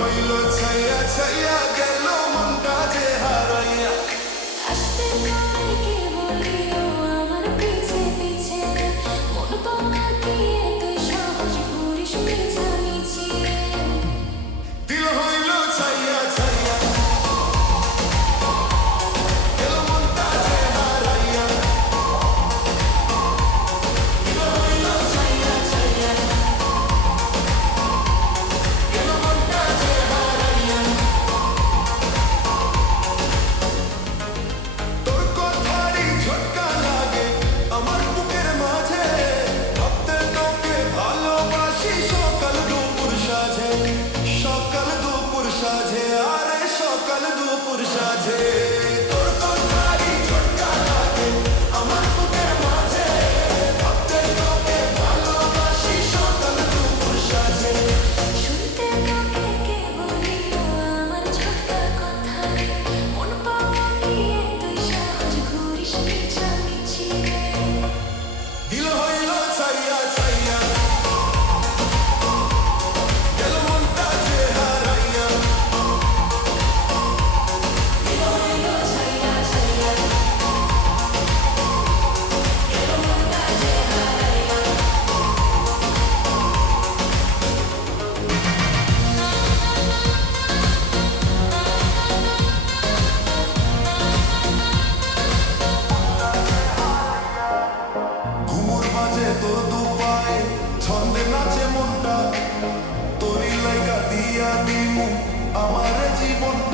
হইল ছাইয়া ছাইয়া গেল মনটা যে হারাইয়া। আসতে পারে কে বলিও আমার পিছে পিছে, মন পাওয়া কি এতই সহজ ঘুরিস মিছামিছি। দিল হইল ছাইয়া ছাইয়া গেল মনটা যে হারাইয়া। দিল হইল ছাইয়া ছাইয়া গেল মনটা যে হারাইয়া। তোর কথারই ঝটকা লাগে আমার বুকের মাঝে, ভাবতে তোকে ভালোবাসি সকাল দুপুর সাঝে। সকাল দুপুর সাঝে আরে সকাল দুপুর সাঝে। তোর কথারই ঝটকা লাগে আমার বুকের মাঝে, ভাবতে তোকে ভালোবাসি সকাল দুপুর সাঝে। শুনতে তোকে কে বলিও আমার ছোট্ট কথা, মন পাওয়া কি এতই সহজ ঘুরিস মিছামিছি। দিল হইল ছাইয়া ছাইয়া গেল মনটা যে হারাইয়া। দিল হইল ছাইয়া ছাইয়া গেল মনটা যে হারাইয়া। ঘুমুর বাজে তোর দুপায়ে ছন্দে নাচে মনটা, তোরই লাইগা দিয়া দিমু আমার জীবনটা।